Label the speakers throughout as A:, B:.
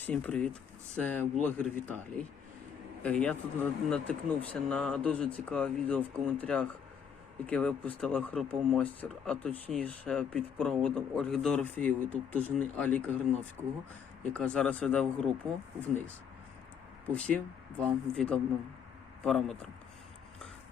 A: Всім привіт! Це блогер Віталій. Е, Я тут натикнувся на дуже цікаве відео в коментарях, яке випустила група Мастер, а точніше під проводом Ольги Дорофєєвої, тобто жени Аліка Гриновського, яка зараз веде в групу вниз. По всім вам відомим параметрам.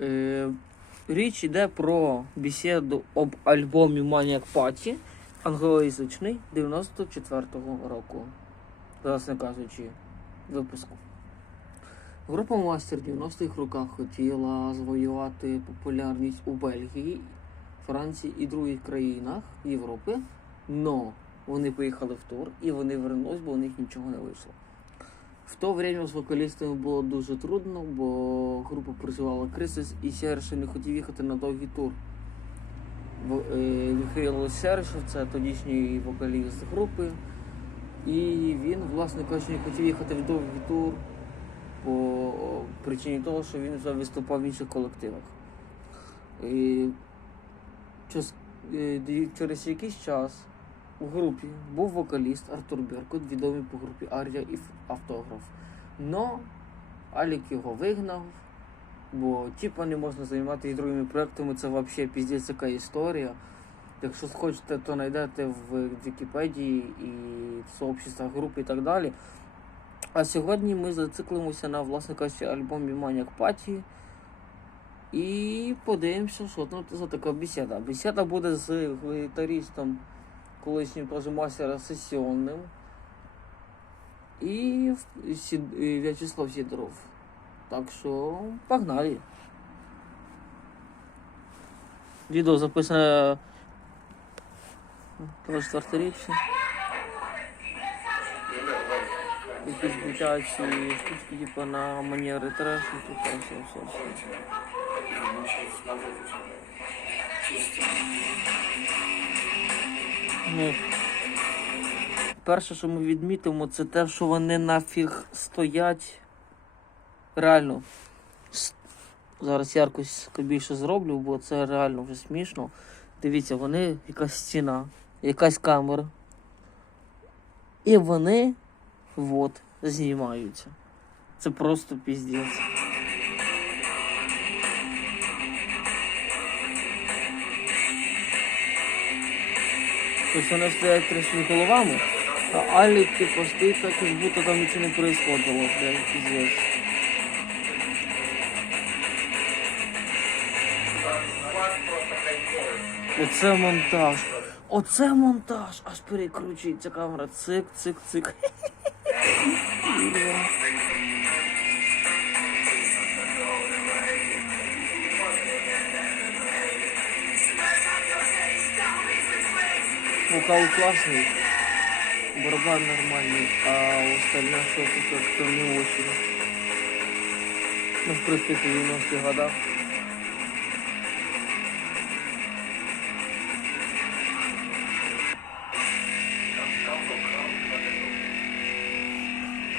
A: Е, річ йде про бесіду об альбомі Maniac Party англоязичний 94-го року власне кажучи, випуску. Група Мастер в 90-х роках хотіла завоювати популярність у Бельгії, Франції і других країнах Європи, но вони поїхали в тур і вони вернулись, бо у них нічого не вийшло. В то время з вокалістами було дуже трудно, бо група працювала кризис і Серж не хотів їхати на довгий тур. Е, Михайло Сершев, це тодішній вокаліст групи. І він, власне кажучи, не хотів їхати в довгий тур по причині того, що він вже виступав в інших колективах. І е, через якийсь час у групі був вокаліст Артур Беркут, відомий по групі Арія і Автограф. Но Алік його вигнав, бо типа не можна займатися другими проектами, це взагалі піздець яка історія. Якщо хочете, то знайдете в Вікіпедії і в сообществах групи і так далі. А сьогодні ми зациклимося на, власне кажучи, альбомі Maniac Party. І подивимося, що це за така бесіда. Бесіда буде з гітаристом, колишнім мастера сесіонним. І В'ячеслав Сідоров. Так що погнали. Відео записане про четвертиріччя. Якісь дитячі штучки, типу на манери трешу, типу, все, все, все. Ну, перше, що ми відмітимо, це те, що вони нафіг стоять. Реально. Зараз якось більше зроблю, бо це реально вже смішно. Дивіться, вони якась стіна, якась камера. І вони от, знімаються. Це просто піздець. Тобто вони стоять трясуть головами, а Алік типу стоїть так, як будто там нічого не происходило, блядь, піздець. Оце монтаж. Оце монтаж. Аж перекручується камера. Цик, цик, цик. Вокал классный, барабан нормальный, а остальное что как-то не очень. Ну, в принципе, 90-х годах.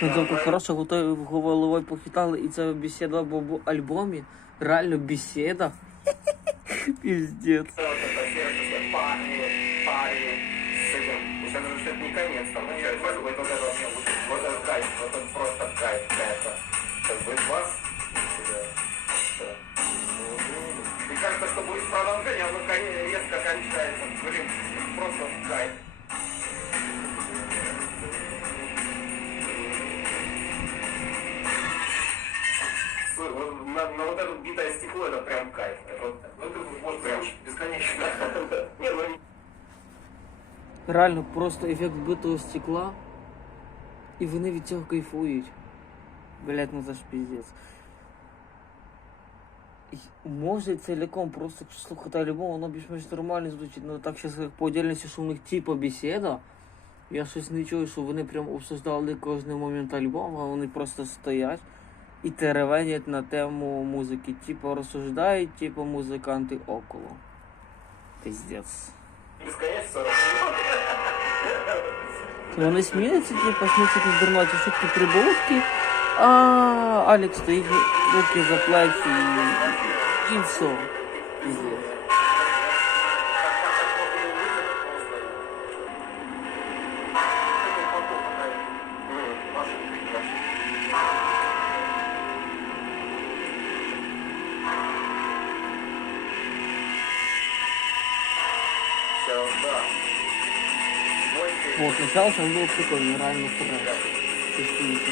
A: Концовка хороша, готові головою похитали, і це бесіда в в альбомі. Реально бесіда. Піздець.
B: Вот это сердце, парни, парни, с этим. Сейчас уже это не конец, там начать. Вот, вот, вот это вообще, вот, вот это кайф, вот это просто кайф, кайфа. Как бы бас, да, да. И кажется, что будет продолжение, оно кон- резко кончается. Блин, просто кайф. битое стекло это прям кайф. Это вот, ну, это вот прям бесконечно. Не, ну не
A: Реально просто ефект битого стекла. І вони від цього кайфують. Блять, ну це ж піздець. І Може цілком просто слухати альбом, воно більш-менш нормально звучить, але так зараз як по отдельності, що у них типа бесіда. Я щось не чую, що вони прям обсуждали кожен момент альбому, а вони просто стоять і теревенять на тему музики. Типа розсуждають, типа музиканти около. Піздець. Вони сміються, типу, сміються якісь дурноті шутки прибутки, а Алекс стоїть руки за плечі і, і все. Піздець. Вот, сначала он был прикольный, реально хорошо. Чистенько.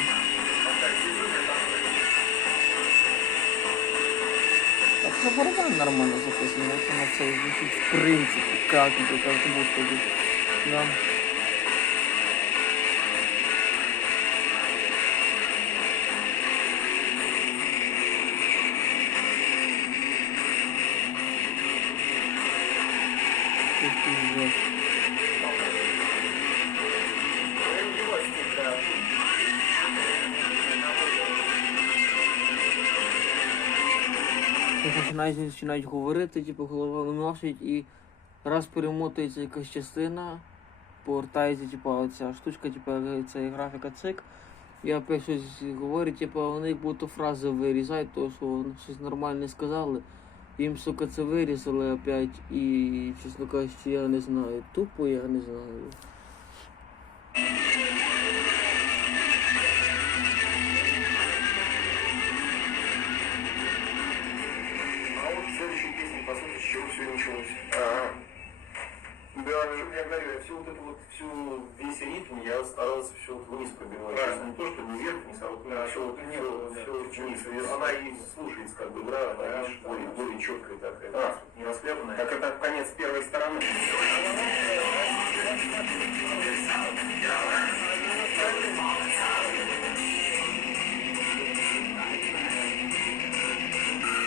A: Так, ну, барабан нормально записан, вот она все звучит в принципе, как это как будто бы. Да. Починають, починають говорити, типу голова виносить і раз перемотується якась частина, повертається, типу, оця штучка, типу, ця графіка цик. І опять щось говорить, типу, вони як будто фрази вирізають, то що щось нормальне сказали. Їм, сука, це вирізали опять і, чесно кажучи, я не знаю. Тупо я не знаю.
B: Да, я говорю, я всю вот эту вот, всю, весь ритм я старался все вот вниз пробивать. То есть не то, что не вверх, не а вот да, все вот все, все вниз. И Она и слушается, как бы, да, она видишь, более, более четкая такая, да, не расхлябанная. Как это конец первой стороны.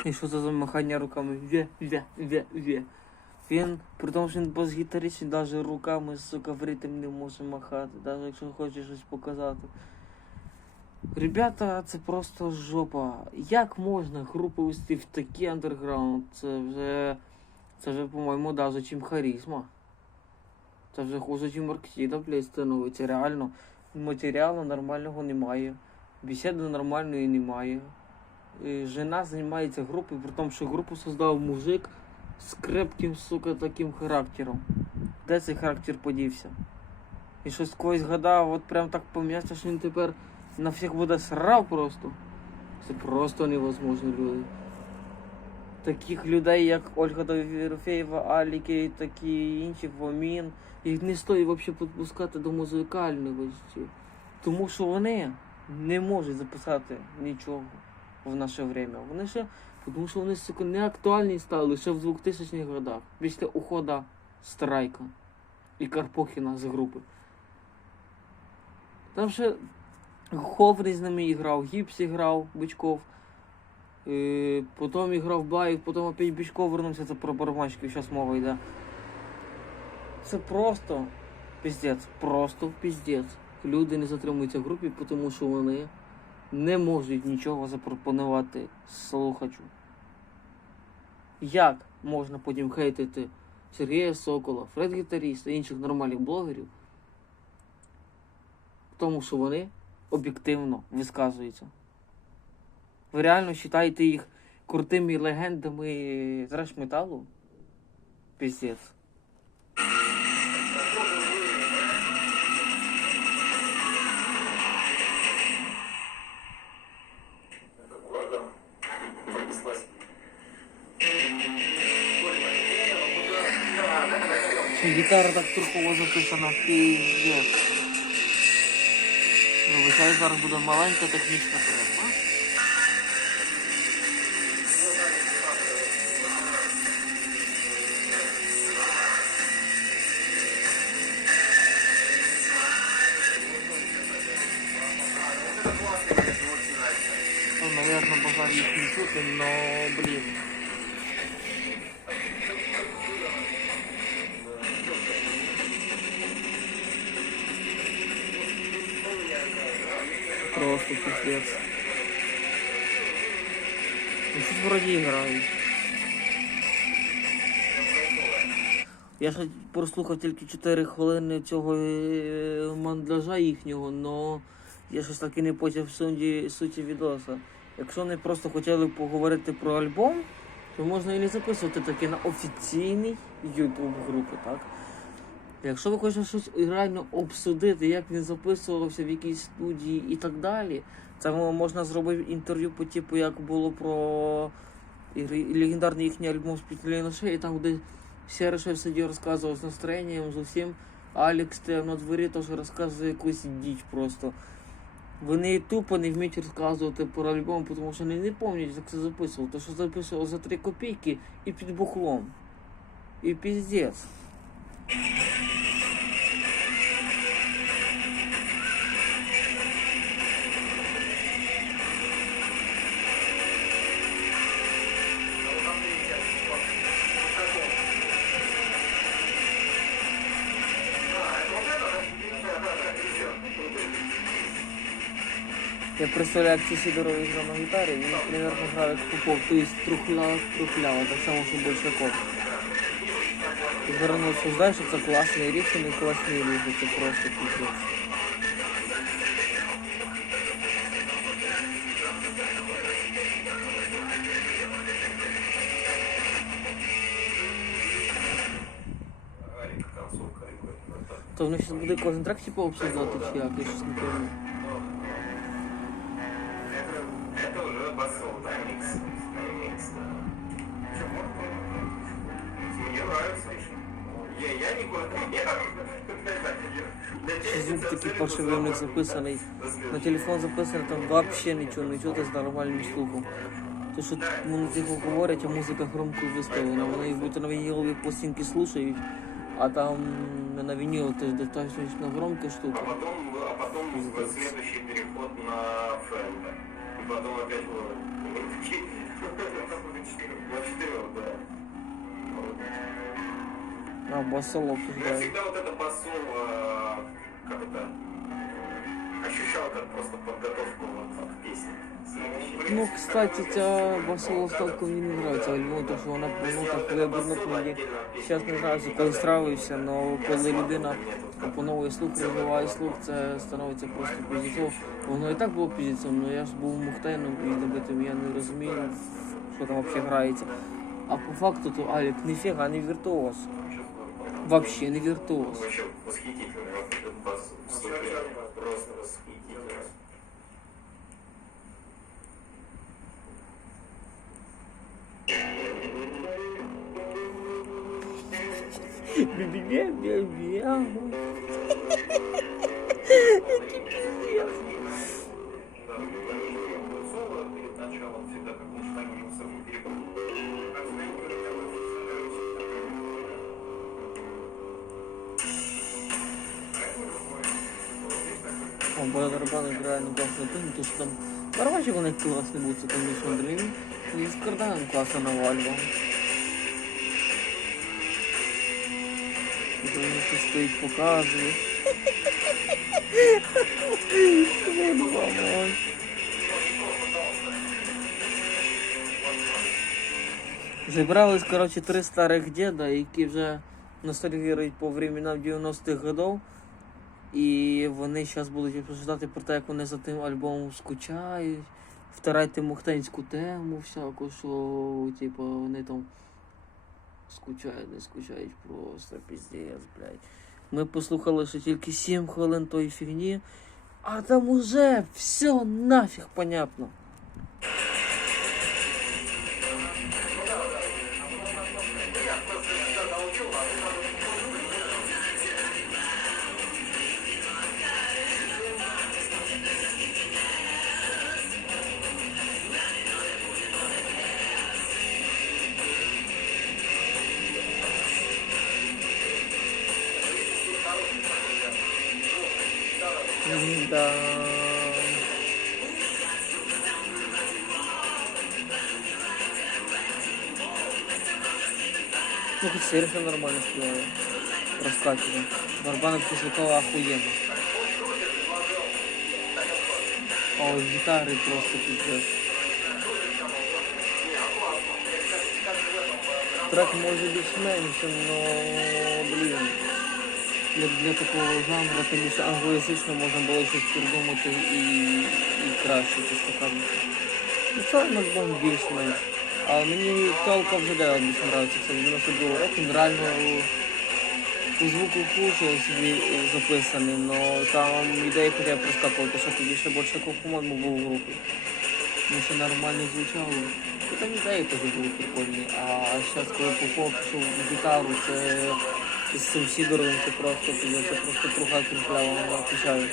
A: І що це за махання руками? Вє, вє, вє, вє. Він, при тому, що він бас-гітарист, він навіть руками, сука, в ритм не може махати, навіть якщо хоче щось показати. Ребята, це просто жопа. Як можна групу вести в такий андерграунд? Це вже, це вже, по-моєму, даже чим харизма. Це вже хуже, чим Марксіда, блядь, становиться. Реально, матеріалу нормального немає. Бесіди нормальної немає. Жена займається групою, при тому, що групу создав мужик з крепким, сука, таким характером. Де цей характер подівся? І щось когось гадав, от прям так пом'явся, що він тепер на всіх буде срав просто. Це просто невозможно, люди. Таких людей, як Ольга Дорофеєва, Аліки, і такі інші, Вомін, їх не стоїть взагалі підпускати до музикальності. Тому що вони не можуть записати нічого в наше время. Вони ще, тому що вони, сука, не актуальні стали ще в 2000-х годах, після уходу Страйка і Карпохіна з групи. Там ще Ховрий з ними грав, Гіпсі грав, Бичков. Е, потім грав Баїв, потім опять Бичков вернувся, це про барабанщиків, зараз мова йде. Це просто піздець, просто піздець. Люди не затримуються в групі, тому що вони не можуть нічого запропонувати слухачу. Як можна потім хейтити Сергія Сокола, Фред Гітаріста і інших нормальних блогерів? Тому що вони об'єктивно висказуються. Ви реально вважаєте їх крутими легендами треш-металу? Піздець. Гітара так турково записана, піздець. Ну, виходить, зараз буде маленька технічна перерва. Ну, наверное, базар не чути, но, блін. Просто пиздец. Ну, щось вроді грають. Я ще прослухав тільки 4 хвилини цього е, мандража їхнього, но я щось так і не потяг суті, суті відоса. Якщо вони просто хотіли поговорити про альбом, то можна і не записувати таке на офіційний YouTube групи, так? Якщо ви хочете щось реально обсудити, як він записувався в якійсь студії і так далі, це можна зробити інтерв'ю по типу, як було про легендарний їхній альбом з Шеї, там, де Сережев сидів, розказував з настроєнням, з усім. Алекс на дворі, теж розказує якусь діч просто. Вони тупо не вміють розказувати про альбом, тому що вони не пам'ятають, як це записував. То що записував за 3 копійки і під бухлом. І піздець. Я представляю, як ці всі дороги грав на гітарі, він, примерно грав як Попов, то есть трухляво, трухляво, так само, що Большаков. І вернув, що знаєш, що це класний рішення, класний рішення, це просто
B: Арик.
A: То воно зараз буде кожен трек типу обсуждати, чи як, я щось не пам'ятаю. такий паршивий у них записаний. На телефон записаний, там вообще нічого, нічого ти з нормальним слухом. То що вони тихо говорять, а музика громко виставлена. Вони як будто на вінілові пластинки слушають, а там на вініло теж достатньо громка
B: А
A: штука.
B: потом, а потом в следующий переход на Фрэнда. И потом опять было. На четырех, да. Вот.
A: А, басолок
B: Я
A: грає.
B: всегда вот это басол, э, как это, э, ощущал как просто подготовку вот к песне.
A: Ну, кстати, ця басоловставка мені не нравится, альбом, тому що вона ну, так виборно мені. Зараз не нравится, коли стравився, але коли людина опановує слух, розвиває слух, це становиться просто піздецом. Воно і так було піздецом, але я ж був мухтейном і добитим, я не розумію, що там взагалі грається. А по факту то Алік ніфіга не віртуоз. Вообще не віртуоз.
B: Вообще восхитительный вот этот бас. Супер. Просто восхитительный.
A: Бі-бі-бі-бі-бі.
B: Соло перед началом всегда как
A: Он по барабану играет на классную тему, то что там барабанщик у них классный будет, это конечно, Андрей. И с карданом классно наваливал. Это у них тут стоит, показывает. Боже мой. Зібрались, коротше, три старих діда, які вже ностальгірують по временам 90-х годов. І вони зараз будуть розповідати про те, як вони за тим альбомом скучають, втирати мухтенську тему всяку, що типу, вони там скучають, не скучають просто піздець, блядь. Ми послухали, що тільки 7 хвилин тої фігні, а там уже все нафіг понятно. Ну, хоть Сережа нормально спевает. Раскачивает. Барбанов того охуенно. А вот гитары просто пиздец. Трек может быть меньше, но, блин, для, для такого жанру, тим більше англоязично можна було щось придумати і, і краще, чесно кажучи. Ну, це альбом більш-менш. А мені Толка вже більше подобається, це 92 року, він реально у звуку хуже собі записаний, але там ідеї, куди я проскакував, що тоді ще більше по-моєму був у групі. Ну, ще нормально звучало. І там ідеї теж були прикольні. А зараз, коли Попов пішов в гітару, це з цим Сідоровим це просто це просто круга кріплява, вона включає.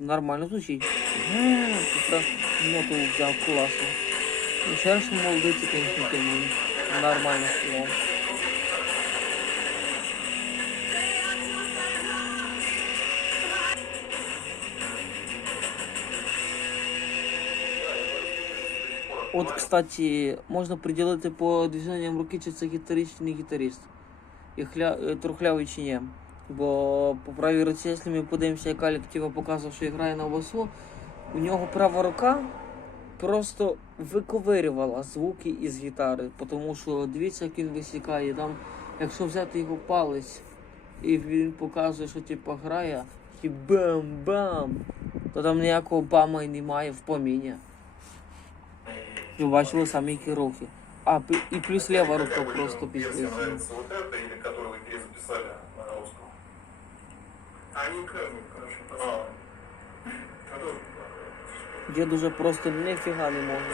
A: Нормально звучить. Тут ноту взяв класно. Шерш молодий, це, конечно, тим нормально співав. От, кстати, можна приділити по движенням руки, чи це гітарист, чи не гітарист. І хля... е, трухлявий чи ні. Бо по правій руці, якщо ми подивимося, яка Ліктіва показував, що грає на басу, у нього права рука просто виковирювала звуки із гітари. Тому що дивіться, як він висікає. Там, якщо взяти його палець і він показує, що типу грає, і бам-бам, то там ніякого бама і немає в поміні. Ви бачили самі рухи. А, і плюс лева рука просто піздець.
B: Они короче, а. Который?
A: Я дуже просто ніфіга не можу.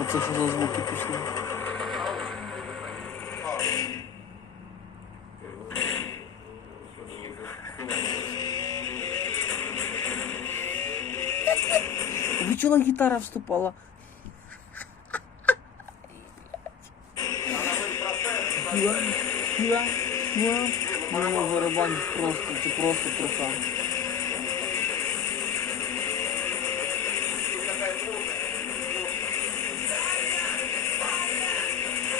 A: Оце що за звуки пішли. сначала гитара вступала. Мама вырубанит просто, ты просто труха.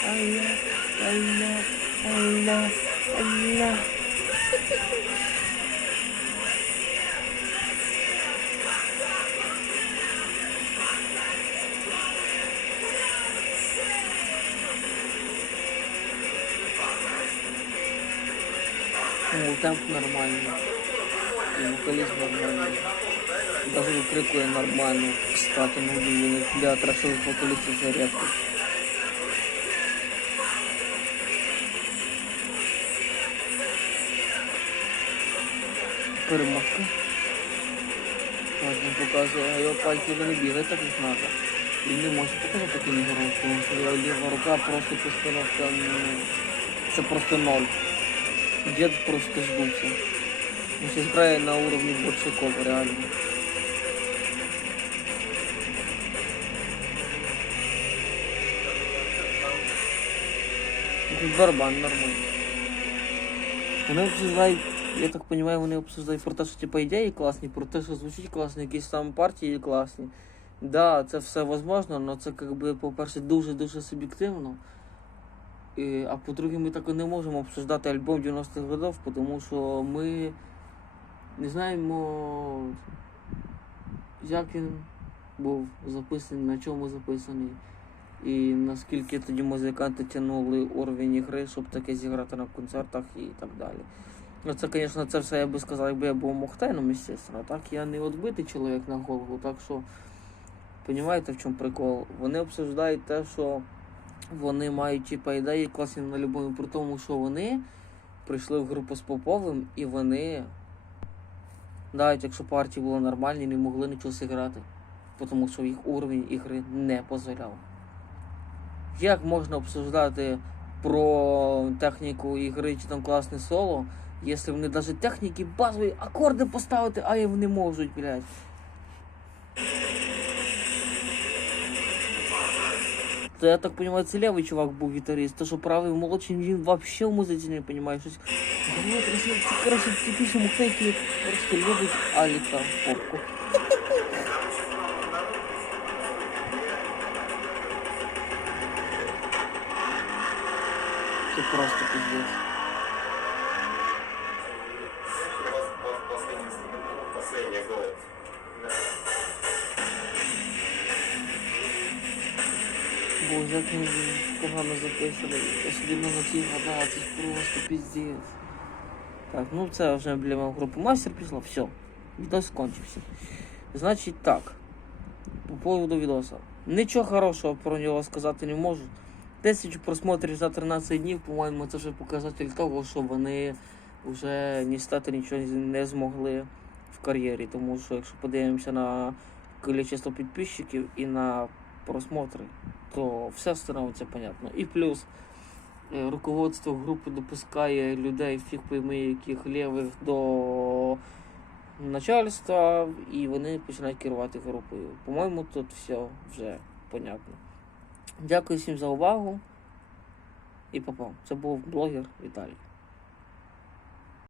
A: Аллах, Аллах, Аллах, Аллах. Темп нормальний. І вокалізм нормальний. Даже викрикує нормально. Кстати, ну удивлений. Для трешових вокалістів рідко. Перемотка. Він показує, а його пальці не бігають так як треба. Він не може показати такий не грав, тому що його ліва рука просто постановка, це просто ноль. Дед просто сдулся. Он сейчас играет на уровне Борчакова, реально. Тут барабан. Вони обсуждають, я так розумію, вони обсуждають про те, що типу, ідеї класні, про те, що звучить класно, якісь там партії класні. Да, це все возможно, але це, как би, по-перше, дуже-дуже суб'єктивно. І, а по-друге, ми так і не можемо обсуждати альбом 90-х годів, тому що ми не знаємо, як він був записаний, на чому записаний. І наскільки тоді музиканти тягнули уровень ігри, щоб таке зіграти на концертах і так далі. Ну, це, звісно, це все я би сказав, якби я був Мохтайном, звісно. Так я не відбитий чоловік на голову, так що, розумієте, в чому прикол? Вони обсуждають те, що вони мають типа ідеї класні на любому, при тому, що вони прийшли в групу з Поповим і вони, навіть якщо партії були нормальні, не могли нічого зіграти, тому що їх уровень ігри не дозволяв. Як можна обсуждати про техніку ігри чи там класне соло, якщо вони навіть техніки базові акорди поставити, а їм не можуть, блядь. я так понимаю, це левий чувак був гітарист, то що правий молодший він вообще в музиці не понимає щось. Ну, це, коротше, типічний мухтай, який просто любить Аліка в попку. Це просто пиздец. Як ми погано записали. Особливо на цій вода, це ж просто піздець. Так, ну це вже емблема групи мастер пішла, все. Відос скончився. Значить так. По поводу відоса. Нічого хорошого про нього сказати не можу. Тисячу просмотрів за 13 днів, по-моєму, це вже показатель того, що вони вже ні стати нічого не змогли в кар'єрі. Тому що якщо подивимося на кількість підписчиків і на просмотри, то все становиться понятно. І плюс е, руководство групи допускає людей, фіг пойми яких лівих до начальства, і вони починають керувати групою. По-моєму, тут все вже понятно. Дякую всім за увагу. І папа. Це був блогер Віталій.